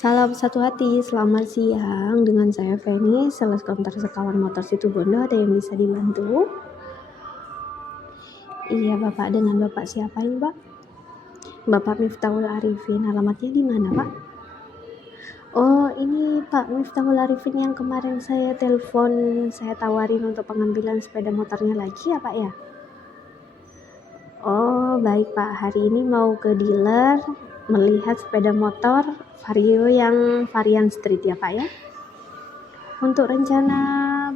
Salam satu hati, selamat siang. Dengan saya Feni, sales counter sekawan motor Situbondo. Ada yang bisa dibantu? Iya Bapak, dengan Bapak siapa ini Pak? Bapak Miftahul Arifin. Alamatnya di mana Pak? Oh ini Pak Miftahul Arifin yang kemarin saya telepon, saya tawarin untuk pengambilan sepeda motornya lagi ya Pak ya? Oh baik Pak, hari ini mau ke dealer melihat sepeda motor Vario yang varian street ya Pak ya? Untuk rencana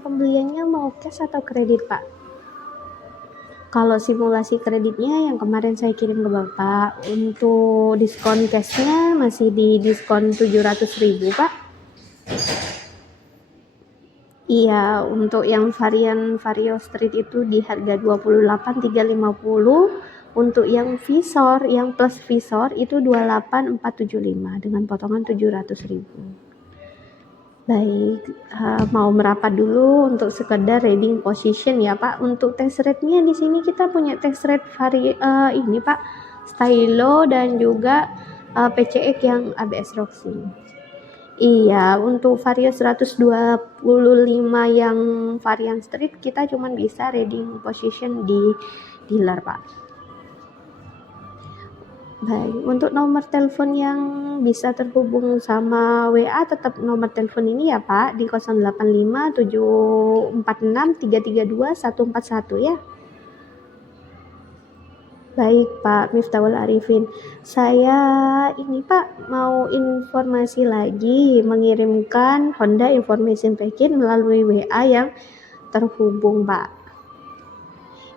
pembeliannya mau cash atau kredit Pak? Kalau simulasi kreditnya yang kemarin saya kirim ke Bapak, untuk diskon cashnya masih di diskon 700.000 Pak. Iya, untuk yang varian Vario Street itu di harga 28.350. Untuk yang visor, yang plus visor itu 28.475 dengan potongan 700.000. Baik, mau merapat dulu untuk sekedar reading position ya Pak. Untuk test rate-nya di sini kita punya test rate ini Pak, stylo dan juga PCX yang ABS Roxy. Iya, untuk Vario 125 yang varian street kita cuman bisa reading position di dealer Pak. Baik, untuk nomor telepon yang bisa terhubung sama WA tetap nomor telepon ini ya Pak, di 085 746 332 141 ya. Baik Pak Miftahul Arifin, saya ini Pak mau informasi lagi, mengirimkan Honda Information Packet melalui WA yang terhubung Pak.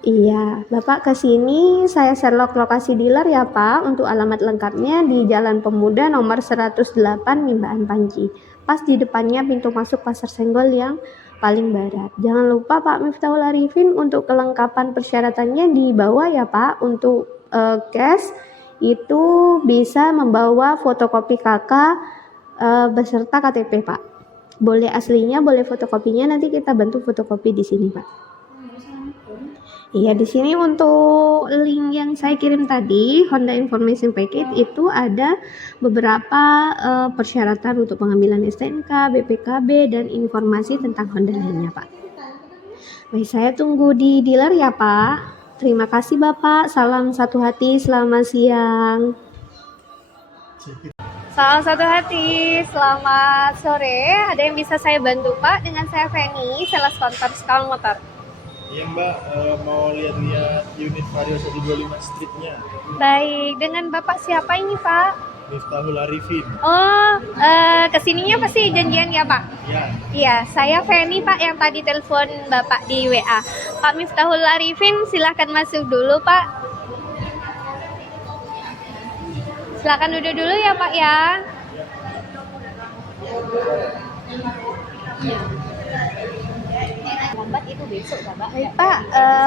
Iya, Bapak ke sini saya share lokasi dealer ya Pak. Untuk alamat lengkapnya di Jalan Pemuda nomor 108 Mimbaan Panji. Pas di depannya pintu masuk Pasar Senggol yang paling barat. Jangan lupa Pak Miftahul Arifin untuk kelengkapan persyaratannya di bawah ya Pak. Untuk cash itu bisa membawa fotokopi KK beserta KTP Pak. Boleh aslinya, boleh fotokopinya, nanti kita bantu fotokopi di sini Pak. Iya, di sini untuk link yang saya kirim tadi, Honda Information Packet itu ada beberapa persyaratan untuk pengambilan STNK, BPKB, dan informasi tentang Honda lainnya, Pak. Baik, saya tunggu di dealer ya, Pak. Terima kasih, Bapak. Salam satu hati, selamat siang. Salam satu hati, selamat sore. Ada yang bisa saya bantu, Pak? Dengan saya Feni, sales counter sekawan motor. Iya Mbak, mau lihat-lihat unit Vario 125 Street-nya. Baik, dengan Bapak siapa ini Pak? Miftahul Arifin. Oh, kesininya pasti janjian ya Pak? Ya. Iya, saya Feni Pak yang tadi telepon Bapak di WA. Pak Miftahul Arifin, silahkan masuk dulu Pak. Silahkan duduk dulu ya Pak ya. Lambat itu besok Bapak. Baik Pak,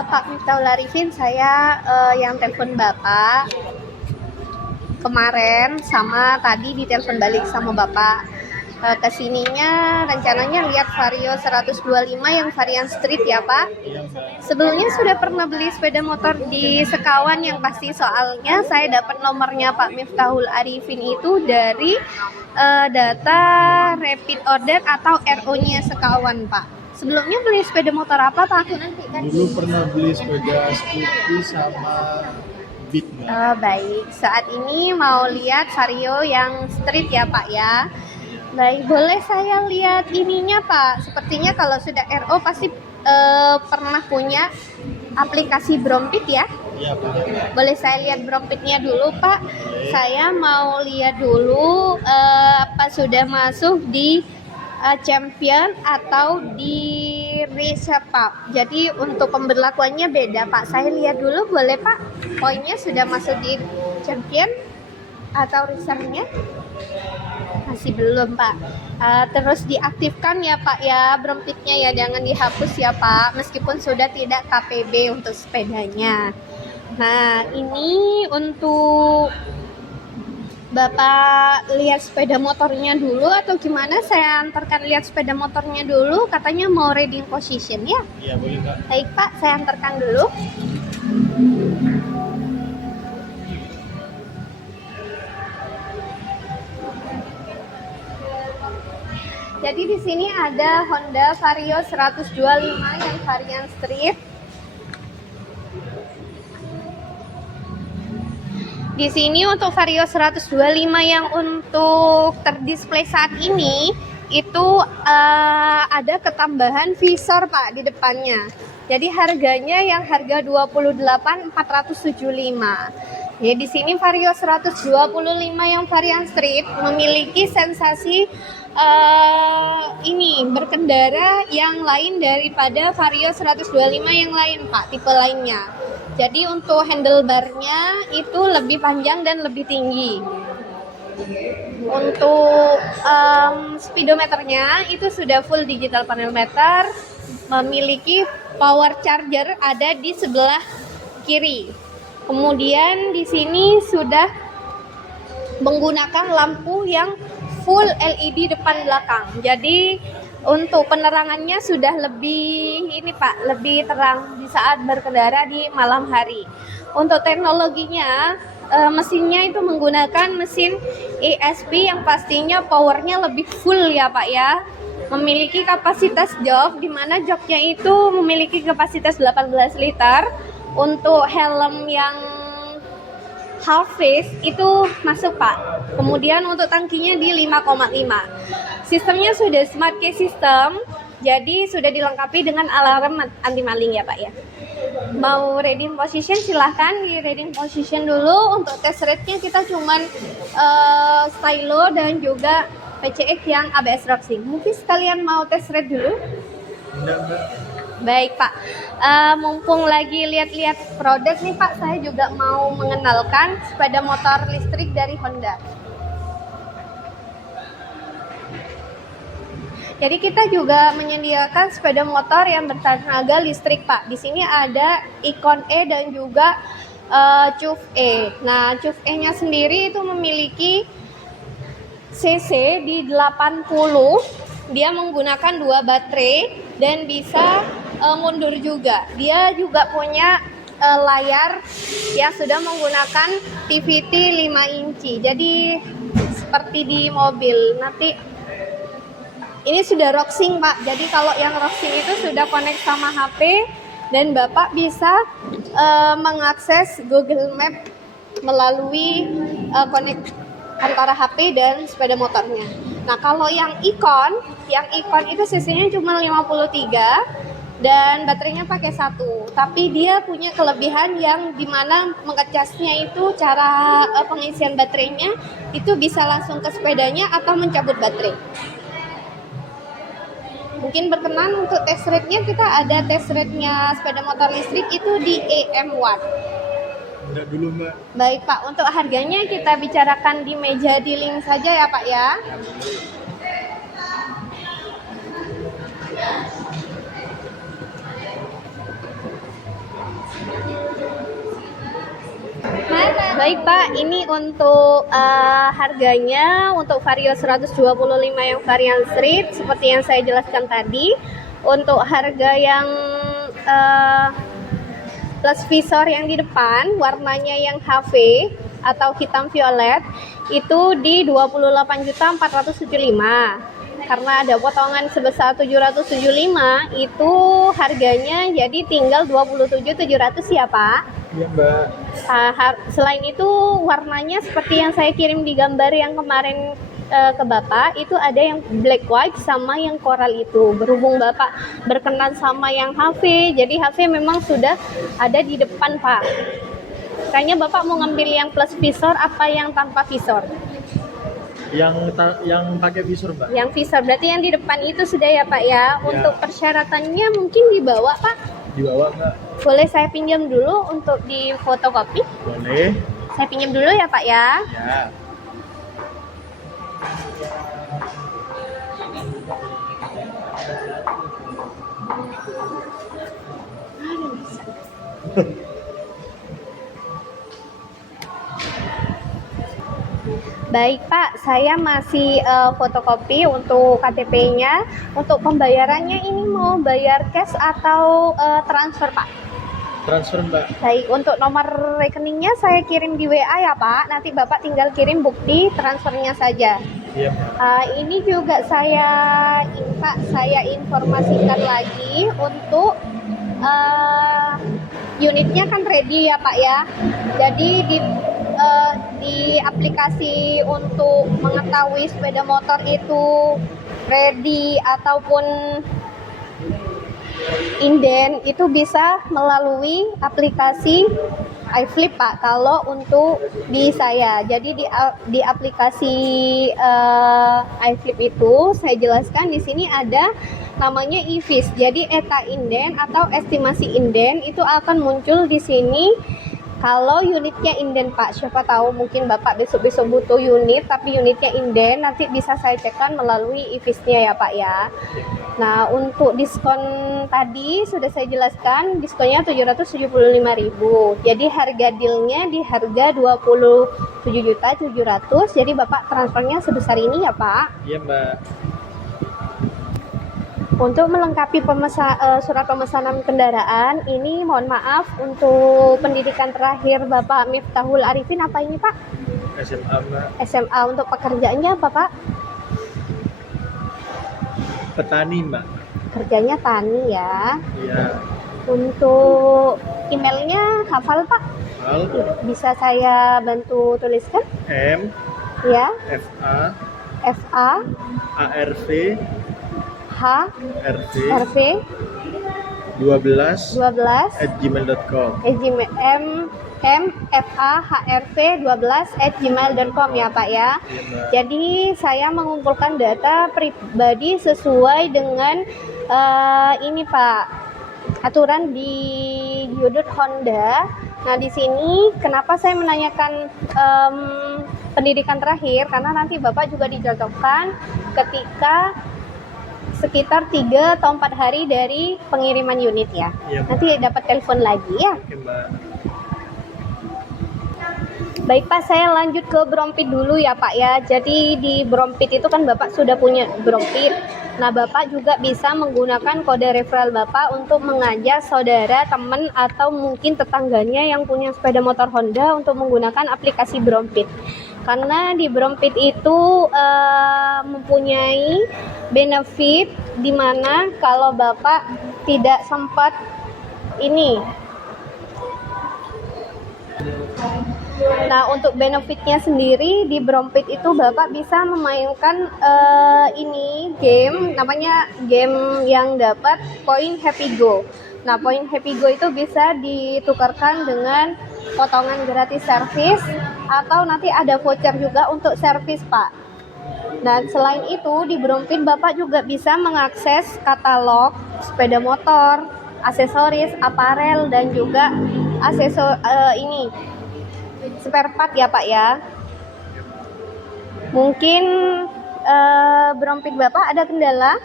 Pak Miftahul Arifin, saya yang telepon Bapak kemarin sama tadi ditelepon balik sama Bapak. Kesininya rencananya lihat Vario 125 yang varian street ya Pak. Sebelumnya sudah pernah beli sepeda motor di Sekawan yang pasti, soalnya saya dapat nomornya Pak Miftahul Arifin itu dari data rapid order atau RO-nya Sekawan Pak. Sebelumnya beli sepeda motor apa Pak? Dulu pernah beli sepeda Scoopy sama Beat Mbak. Oh, baik, saat ini mau lihat Vario yang street ya Pak ya. Baik, boleh saya lihat ininya Pak? Sepertinya kalau sudah RO pasti pernah punya aplikasi Brompit ya? Iya Pak. Boleh saya lihat Brompitnya dulu Pak? Saya mau lihat dulu apa sudah masuk di champion atau di reserve Pak. Jadi untuk pemberlakuannya beda Pak. Saya lihat dulu boleh Pak? Poinnya sudah masuk di champion atau reserve-nya? Masih belum Pak. Terus diaktifkan ya Pak ya Brompitnya ya, jangan dihapus ya Pak, meskipun sudah tidak KPB untuk sepedanya. Nah, ini untuk Bapak lihat sepeda motornya dulu atau gimana? Saya antarkan lihat sepeda motornya dulu, katanya mau reading position ya? Iya boleh Pak. Baik Pak, saya antarkan dulu. Jadi di sini ada Honda Vario 125 yang varian street. Di sini untuk Vario 125 yang untuk terdisplay saat ini itu ada ketambahan visor Pak di depannya. Jadi harganya yang harga 28.475. Ya, di sini Vario 125 yang varian street memiliki sensasi ini berkendara yang lain daripada Vario 125 yang lain Pak, tipe lainnya. Jadi untuk handlebarnya itu lebih panjang dan lebih tinggi. Untuk speedometernya itu sudah full digital panel meter, memiliki power charger ada di sebelah kiri. Kemudian di sini sudah menggunakan lampu yang full LED depan belakang. Jadi untuk penerangannya sudah lebih ini Pak, lebih terang di saat berkendara di malam hari. Untuk teknologinya mesinnya itu menggunakan mesin ESP yang pastinya powernya lebih full ya Pak ya. Memiliki kapasitas jok di mana joknya itu memiliki kapasitas 18 liter. Untuk helm yang half face itu masuk Pak. Kemudian untuk tangkinya di 5,5. Sistemnya sudah smart key system, jadi sudah dilengkapi dengan alarm anti maling ya Pak ya. Mau reading position silahkan di reading position dulu. Untuk test rate-nya kita cuman stylo dan juga PCX yang ABS racing. Mungkin sekalian mau test rate dulu. Baik Pak, mumpung lagi lihat-lihat produk nih Pak, saya juga mau mengenalkan sepeda motor listrik dari Honda. Jadi kita juga menyediakan sepeda motor yang bertenaga listrik Pak. Di sini ada Icon E dan juga CUF E. Nah, CUF E-nya sendiri itu memiliki CC di 80. Dia menggunakan 2 baterai dan bisa mundur juga. Dia juga punya layar yang sudah menggunakan TVT 5 inci. Jadi seperti di mobil. Nanti ini sudah rocksing Pak. Jadi kalau yang rocksing itu sudah connect sama HP dan Bapak bisa mengakses Google Map melalui connect antara HP dan sepeda motornya. Nah, kalau yang Icon itu cc-nya cuma 53 dan baterainya pakai 1. Tapi dia punya kelebihan yang dimana mengecasnya itu cara pengisian baterainya itu bisa langsung ke sepedanya atau mencabut baterai. Mungkin berkenan untuk test rate-nya, kita ada test rate-nya sepeda motor listrik itu di EM1. Enggak dulu Mbak. Baik Pak, untuk harganya kita bicarakan di meja dealing saja ya Pak ya. Baik Pak, ini untuk harganya untuk Vario 125 yang varian street seperti yang saya jelaskan tadi. Untuk harga yang plus visor yang di depan warnanya yang HV atau hitam violet itu di 28.475. Karena ada potongan sebesar 775 itu harganya jadi tinggal 27.700 ya Pak. Iya Mbak. Selain itu warnanya seperti yang saya kirim di gambar yang kemarin ke Bapak, itu ada yang black white sama yang coral itu. Berhubung Bapak berkenan sama yang HV, jadi HV memang sudah ada di depan Pak. Kayaknya Bapak mau ngambil yang plus visor apa yang tanpa visor? Yang pakai visor Mbak. Yang visor, berarti yang di depan itu sudah ya Pak ya. Untuk persyaratannya mungkin dibawa Pak. Dibawa Mbak. Boleh saya pinjam dulu untuk di fotokopi? Boleh. Saya pinjam dulu ya Pak ya. Ya. Baik Pak, saya masih fotokopi untuk KTP-nya. Untuk pembayarannya ini mau bayar cash atau transfer Pak? Transfer Mbak. Baik, untuk nomor rekeningnya saya kirim di WA ya Pak. Nanti Bapak tinggal kirim bukti transfernya saja. Iya, Mbak. Ini juga saya informasikan lagi untuk unitnya kan ready ya Pak ya. Jadi di aplikasi untuk mengetahui sepeda motor itu ready ataupun inden itu bisa melalui aplikasi iFlip Pak. Kalau untuk di saya, jadi di aplikasi iFlip itu saya jelaskan di sini ada namanya IFIS. Jadi eta inden atau estimasi inden itu akan muncul di sini. Kalau unitnya inden Pak, siapa tahu mungkin Bapak besok-besok butuh unit tapi unitnya inden, nanti bisa saya cekkan melalui IFIS-nya ya Pak ya. Nah, untuk diskon tadi sudah saya jelaskan, diskonnya 775.000. Jadi harga dealnya di harga 27.700.000. Jadi Bapak transfernya sebesar ini ya Pak. Iya, Mbak. Untuk melengkapi surat pemesanan kendaraan, ini mohon maaf untuk pendidikan terakhir Bapak Miftahul Arifin apa ini Pak? SMA, Mbak. SMA. Untuk pekerjaannya apa Pak? Petani, Mbak. Kerjanya tani ya. Iya. Untuk emailnya hafal Pak? Hal Bisa saya bantu tuliskan? M Ya, F A FA A R V H R V RV 12 12 @gmail.com. mfahrv12@gmail.com ya Pak ya. Iya, Mbak. Jadi saya mengumpulkan data pribadi sesuai dengan ini Pak, aturan di Yudut Honda. Nah di sini kenapa saya menanyakan pendidikan terakhir, karena nanti Bapak juga dicocokkan ketika sekitar 3 atau 4 hari dari pengiriman unit ya. Iya, Mbak. Nanti dapat telepon lagi ya. Oke, Mbak. Baik Pak, saya lanjut ke Brompit dulu ya Pak ya. Jadi di Brompit itu kan Bapak sudah punya Brompit. Nah Bapak juga bisa menggunakan kode referral Bapak untuk mengajak saudara, teman, atau mungkin tetangganya yang punya sepeda motor Honda untuk menggunakan aplikasi Brompit. Karena di Brompit itu mempunyai benefit di mana kalau Bapak tidak sempat ini. Nah, untuk benefitnya sendiri di Brompit itu Bapak bisa memainkan ini game, namanya game yang dapat poin Happy Go. Nah, poin Happy Go itu bisa ditukarkan dengan potongan gratis servis atau nanti ada voucher juga untuk servis, Pak. Nah, selain itu di Brompit Bapak juga bisa mengakses katalog sepeda motor, aksesoris, aparel, dan juga ini spare part ya Pak ya. Mungkin Brompit Bapak ada kendala?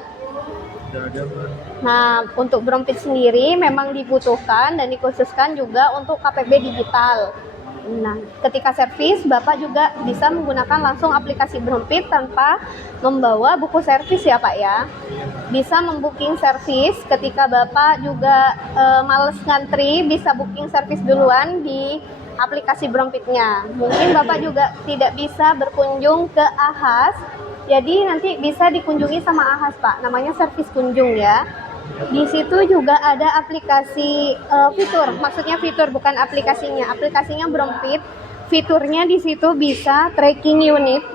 Tidak ada, Mbak. Nah, untuk Brompit sendiri memang dibutuhkan dan dikhususkan juga untuk KPB digital. Nah, ketika servis Bapak juga bisa menggunakan langsung aplikasi Brompit tanpa membawa buku servis ya Pak ya. Bisa membooking servis ketika Bapak juga males ngantri, bisa booking servis duluan di aplikasi Brompitnya. Mungkin Bapak juga tidak bisa berkunjung ke Ahas, jadi nanti bisa dikunjungi sama Ahas Pak, namanya servis kunjung ya. Di situ juga ada aplikasi fitur, maksudnya fitur bukan aplikasinya. Aplikasinya Brompit, fiturnya di situ bisa tracking unit.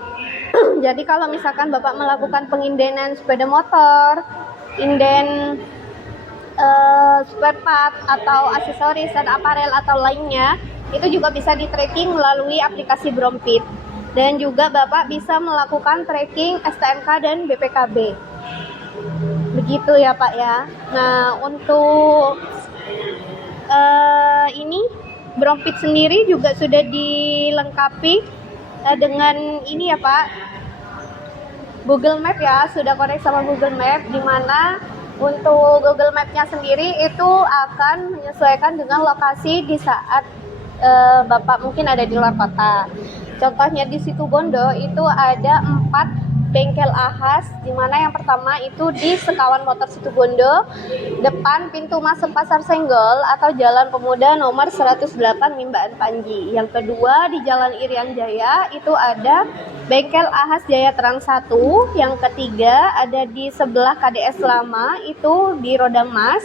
Jadi kalau misalkan Bapak melakukan pengindenan sepeda motor, inden spare part atau aksesoris dan aparel atau lainnya, itu juga bisa di tracking melalui aplikasi Brompit. Dan juga Bapak bisa melakukan tracking STNK dan BPKB. Begitu ya Pak ya. Nah, untuk ini Brompit sendiri juga sudah dilengkapi dengan ini ya Pak, Google Map ya, sudah connect sama Google Map, di mana untuk Google Map-nya sendiri itu akan menyesuaikan dengan lokasi di saat Bapak mungkin ada di luar kota. Contohnya di Situbondo itu ada 4 bengkel Ahas, di mana yang pertama itu di Sekawan Motor Situbondo, depan pintu masuk Pasar Senggol atau Jalan Pemuda nomor 108 Mimbaan Panji. Yang kedua di Jalan Irian Jaya itu ada bengkel Ahas Jaya Terang 1. Yang ketiga ada di sebelah KDS Lama itu di Roda Mas.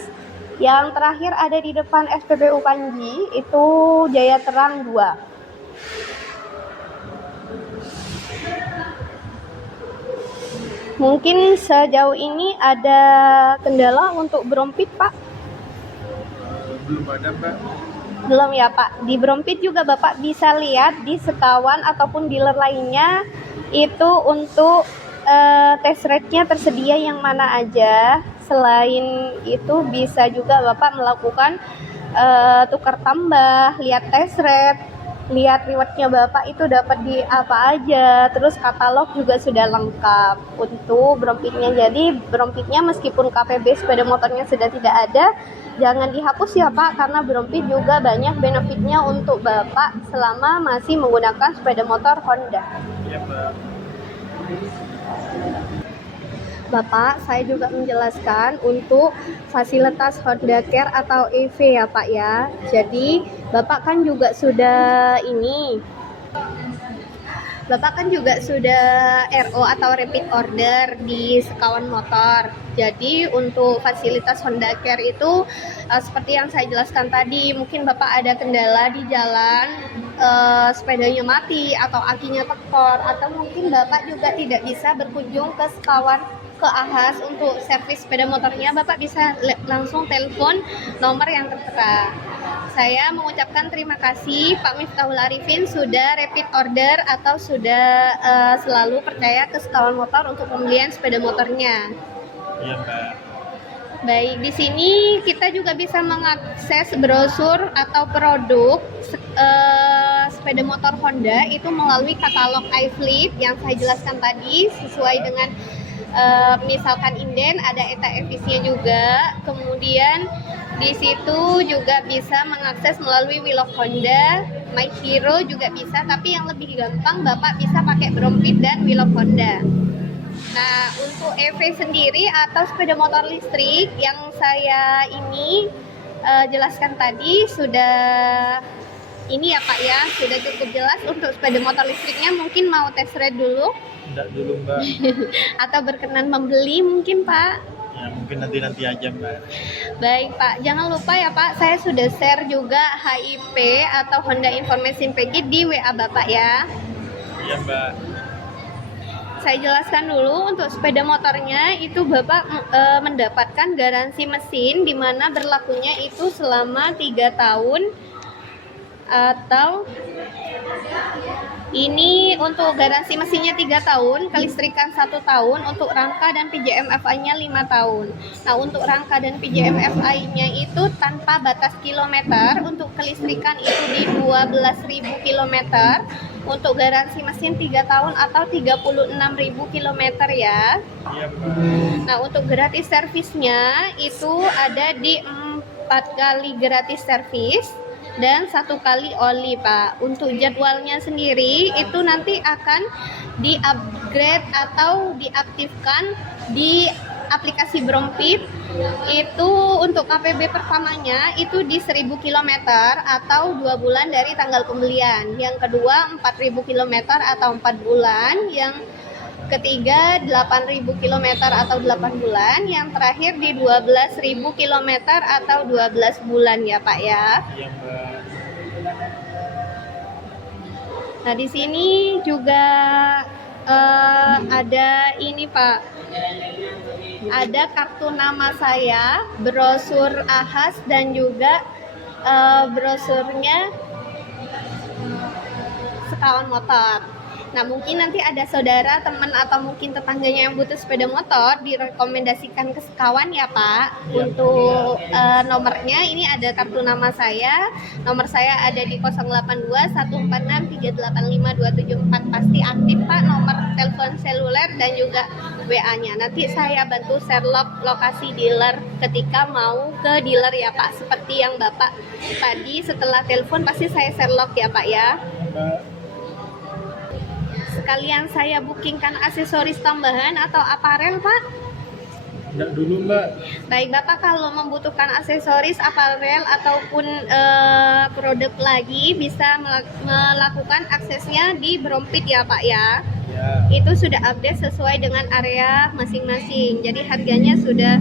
Yang terakhir ada di depan SPBU Panji itu Jaya Terang 2. Mungkin sejauh ini ada kendala untuk Brompit, Pak? Belum ada, Mbak. Belum ya, Pak. Di Brompit juga Bapak bisa lihat di Sekawan ataupun dealer lainnya itu untuk test rate-nya tersedia yang mana aja. Selain itu bisa juga Bapak melakukan tukar tambah, lihat test rate, lihat rewardnya Bapak itu dapat di apa aja, terus katalog juga sudah lengkap untuk Brompitnya. Jadi Brompitnya meskipun KPB sepeda motornya sudah tidak ada, jangan dihapus ya Pak, karena Brompit juga banyak benefitnya untuk Bapak selama masih menggunakan sepeda motor Honda. Iya, Mbak. Bapak, saya juga menjelaskan untuk fasilitas Honda Care atau EV ya Pak ya. Jadi Bapak kan juga sudah RO atau repeat order di Sekawan Motor. Jadi untuk fasilitas Honda Care itu seperti yang saya jelaskan tadi, mungkin Bapak ada kendala di jalan, sepedanya mati atau akinya tekor, atau mungkin Bapak juga tidak bisa berkunjung ke Sekawan ke Ahas untuk servis sepeda motornya, Bapak bisa langsung telepon nomor yang tertera. Saya mengucapkan terima kasih Pak Miftahul Arifin sudah repeat order atau sudah selalu percaya ke Sekawan Motor untuk pembelian sepeda motornya. Iya, Mbak. Baik, di sini kita juga bisa mengakses brosur atau produk sepeda motor Honda itu melalui katalog iFleet yang saya jelaskan tadi, sesuai dengan misalkan inden, ada ETA EVIS-nya juga. Kemudian di situ juga bisa mengakses melalui Wheel of Honda, My Hero juga bisa, tapi yang lebih gampang Bapak bisa pakai Brompit dan Wheel of Honda. Nah, untuk EV sendiri atau sepeda motor listrik yang saya ini jelaskan tadi sudah ini ya Pak ya, sudah cukup jelas. Untuk sepeda motor listriknya mungkin mau test ride dulu? Tidak dulu, Mbak. Atau berkenan membeli mungkin Pak? Ya, mungkin nanti aja, Mbak. Baik Pak, jangan lupa ya Pak, saya sudah share juga HIP atau Honda Information Package di WA Bapak ya. Iya, Mbak. Saya jelaskan dulu untuk sepeda motornya itu Bapak mendapatkan garansi mesin di mana berlakunya itu selama 3 tahun, atau ini untuk garansi mesinnya 3 tahun, kelistrikan 1 tahun, untuk rangka dan PJM-FI-nya 5 tahun. Nah, untuk rangka dan PJM-FI-nya itu tanpa batas kilometer, untuk kelistrikan itu di 12.000 kilometer, untuk garansi mesin 3 tahun atau 36.000 kilometer ya. Iya, Mbak. Nah, untuk gratis servisnya itu ada di 4 kali gratis servis dan 1 kali oli Pak. Untuk jadwalnya sendiri itu nanti akan di-upgrade atau diaktifkan di aplikasi Brompit. Itu untuk KPB pertamanya itu di 1.000 km atau 2 bulan dari tanggal pembelian. Yang kedua 4.000 km atau 4 bulan. Yang ketiga 8.000 km atau 8 bulan. Yang terakhir di 12.000 km atau 12 bulan ya Pak ya. Iya, Mbak. Nah, di sini juga ada ini Pak, ada kartu nama saya, brosur Ahas dan juga brosurnya Sekawan Motor. Nah, mungkin nanti ada saudara, teman atau mungkin tetangganya yang butuh sepeda motor, direkomendasikan ke Sekawan ya Pak. Untuk nomornya ini ada kartu nama saya. Nomor saya ada di 082146385274. Pasti aktif Pak nomor telepon seluler dan juga WA-nya. Nanti saya bantu share lokasi dealer ketika mau ke dealer ya Pak. Seperti yang Bapak tadi setelah telepon pasti saya share ya Pak ya. Mbak. sekalian saya bookingkan aksesoris tambahan atau aparel, Pak? Enggak dulu, Mbak. Baik, Bapak kalau membutuhkan aksesoris, aparel ataupun produk lagi bisa melakukan aksesnya di Brompit ya, Pak ya. Ya. Itu sudah update sesuai dengan area masing-masing. Jadi harganya sudah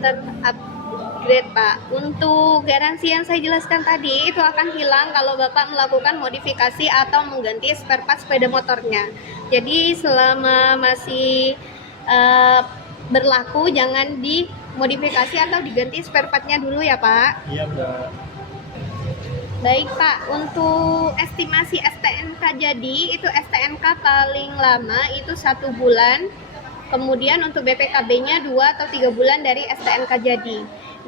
terupgrade, Pak. Untuk garansi yang saya jelaskan tadi itu akan hilang kalau Bapak melakukan modifikasi atau mengganti spare part sepeda motornya. Jadi selama masih berlaku jangan dimodifikasi atau diganti spare partnya dulu ya, Pak. Iya, Mbak. Baik, Pak, untuk estimasi STNK jadi itu STNK paling lama itu 1 bulan, kemudian untuk BPKB-nya 2 atau 3 bulan dari STNK jadi.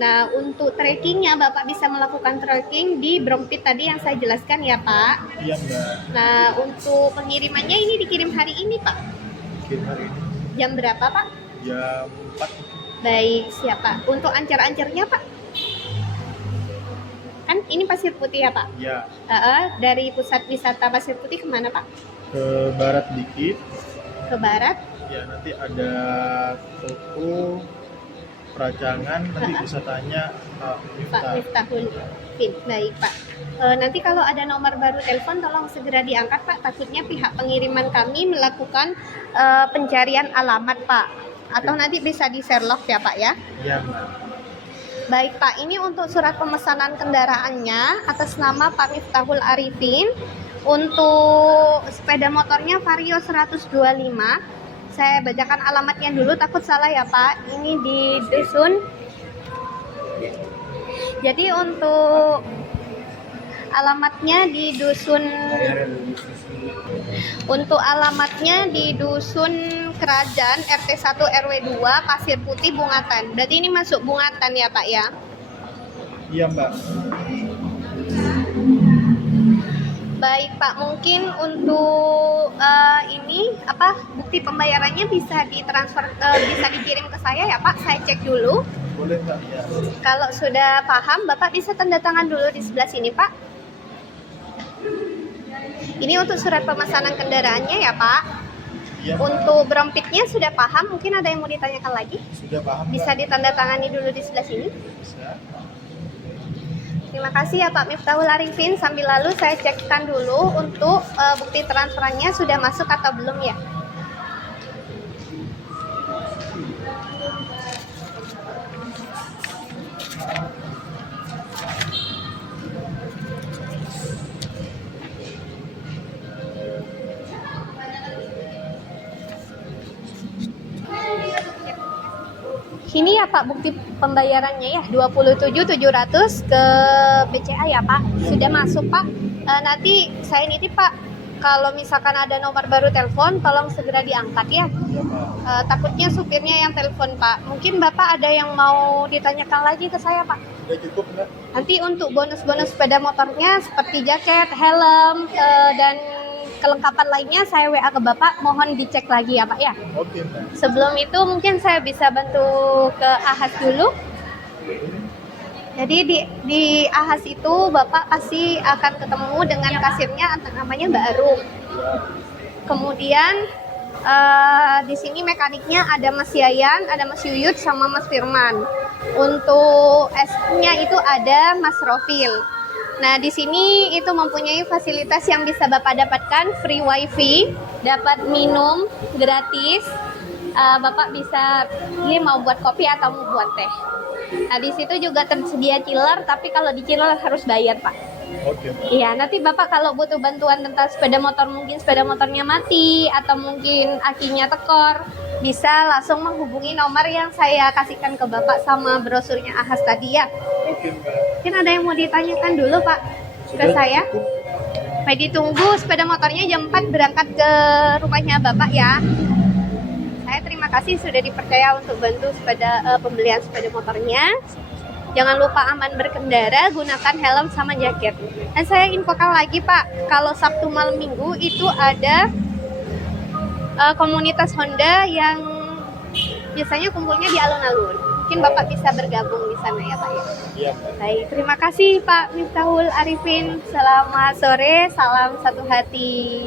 Nah, untuk trackingnya Bapak bisa melakukan tracking di Brompit tadi yang saya jelaskan ya, Pak. Iya, Mbak. Nah, untuk pengirimannya ini dikirim hari ini, Pak. Kirim hari ini Jam berapa, Pak? jam 4. Baik, siap, Pak. Untuk ancar-ancarnya, Pak? Kan ini Pasir Putih ya, Pak? Ya, Dari pusat wisata Pasir Putih kemana, Pak? ke barat dikit. Ke barat? Ya, nanti ada toko peracangan, nanti bisa tanya Pak Pak Miftah. Miftahul Fin. Baik, Pak. Nanti kalau ada nomor baru telepon tolong segera diangkat, Pak. Takutnya pihak pengiriman kami melakukan pencarian alamat, Pak. Atau nanti bisa di Sherlock ya, Pak ya. Iya, Mbak. Baik, Pak. Ini untuk surat pemesanan kendaraannya atas nama Pak Miftahul Arifin. Untuk sepeda motornya Vario 125. Saya bacakan alamatnya dulu, takut salah ya, Pak. Ini di Dusun. Jadi untuk alamatnya di Dusun Kerajaan RT 1 RW 2 Pasir Putih Bungatan. Berarti ini masuk Bungatan ya, Pak ya. Iya, Mbak. Baik, Pak, mungkin untuk ini bukti pembayarannya bisa ditransfer bisa dikirim ke saya ya, Pak. Saya cek dulu. Boleh, Mbak? Ya. Kalau sudah paham, Bapak bisa tanda tangan dulu di sebelah sini, Pak. Ini untuk surat pemesanan kendaraannya ya, Pak. Iya, Mbak. Untuk Brompitnya sudah paham, mungkin ada yang mau ditanyakan lagi? Sudah paham, Mbak? Bisa ditandatangani dulu di sebelah sini. Bisa. Terima kasih ya Pak Miftahul Arifin. Sambil lalu saya cekkan dulu untuk bukti transferannya sudah masuk atau belum ya. Sini ya Pak bukti pembayarannya ya 27.700 ke BCA ya Pak. Sudah masuk Pak. Nanti saya nitip Pak. Kalau misalkan ada nomor baru telepon tolong segera diangkat ya. Iya, Mbak. Takutnya supirnya yang telepon Pak. Mungkin Bapak ada yang mau ditanyakan lagi ke saya Pak. Udah cukup, Mbak? Nanti untuk bonus-bonus sepeda motornya seperti jaket, helm, dan kelengkapan lainnya saya WA ke Bapak, mohon dicek lagi ya Pak ya. Oke, Mbak. Sebelum itu mungkin saya bisa bantu ke Ahas dulu. Jadi di Ahas itu Bapak pasti akan ketemu dengan kasirnya namanya Mbak Arum. Kemudian di sini mekaniknya ada Mas Yayan, ada Mas Yuyut sama Mas Firman. Untuk S-nya itu ada Mas Rofil. Nah, di sini itu mempunyai fasilitas yang bisa Bapak dapatkan, free wifi, dapat minum gratis. Bapak bisa pilih mau buat kopi atau mau buat teh. Nah, di situ juga tersedia chiller, tapi kalau di chiller harus bayar, Pak. Oke, Mbak. Iya, nanti Bapak kalau butuh bantuan tentang sepeda motor, mungkin sepeda motornya mati atau mungkin akinya tekor, bisa langsung menghubungi nomor yang saya kasihkan ke Bapak sama brosurnya Ahas tadi ya. Oke, Mbak. Mungkin ada yang mau ditanyakan dulu Pak ke saya. Baik, ditunggu sepeda motornya jam 4 berangkat ke rumahnya Bapak ya. Saya terima kasih sudah dipercaya untuk bantu pembelian sepeda motornya. Jangan lupa aman berkendara, gunakan helm sama jaket. Dan saya infokan lagi Pak, kalau Sabtu malam Minggu itu ada komunitas Honda yang biasanya kumpulnya di alun-alun. Mungkin Bapak bisa bergabung di sana ya Pak ya. Iya, Mbak. Baik, terima kasih Pak Miftahul Arifin. Selamat sore, salam satu hati.